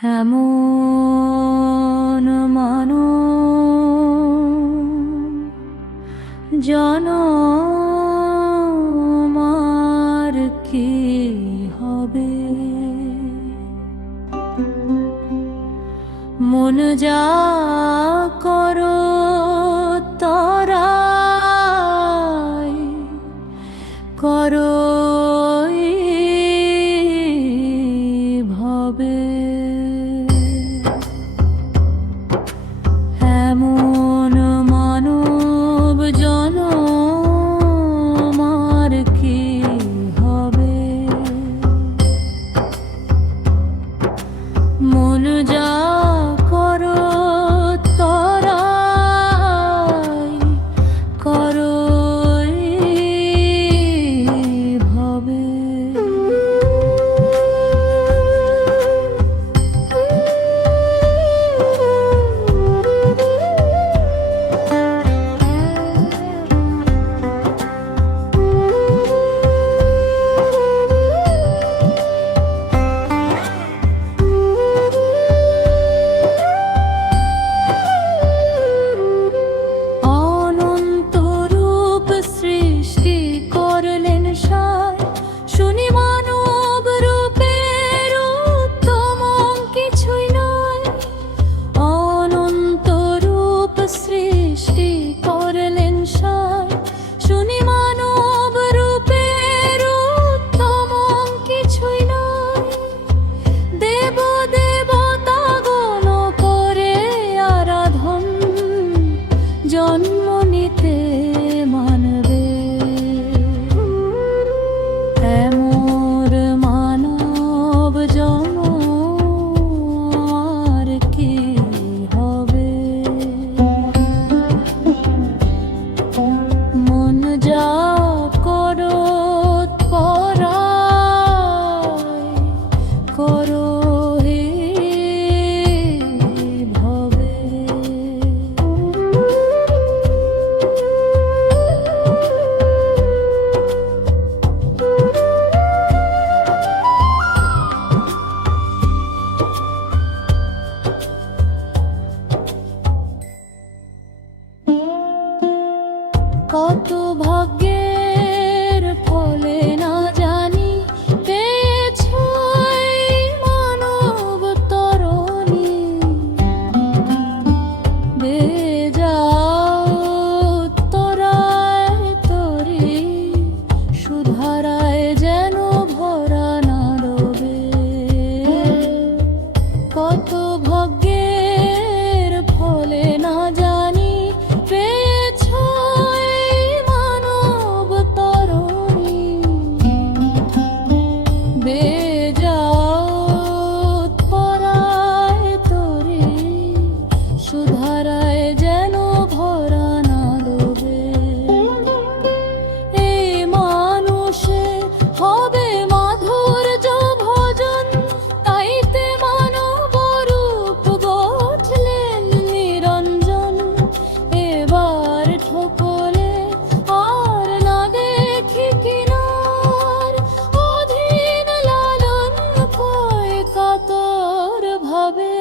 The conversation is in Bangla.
এমন মানো জনম আর কি হবে, মন যা করো তরাই করো ভবে। এমন মানব জনম আর কি হবে, মন যা করো তরাই করো ভবে। জন্ম নিতে মানবে এমন মানব জনম আর কি হবে, মন যা করো পরাই করো কত ভাগ্যের ফলে না জানি পেয়েছ মানব তরণী, বেজাও তোরায় তরি সুধারায় যেন ভরা না ডোবে। কত ভাগ্যের ফলে না জানি পেয়েছ সুধারায় যেন ভরা না ডোবে। এই মানুষে হবে মাধুর্য ভজন, তাইতে মানব রূপ গঠলেন নিরঞ্জন। এবার ঠকলে আর না দেখি কিনার, অধীন লালন কয় কাতর ভাবে।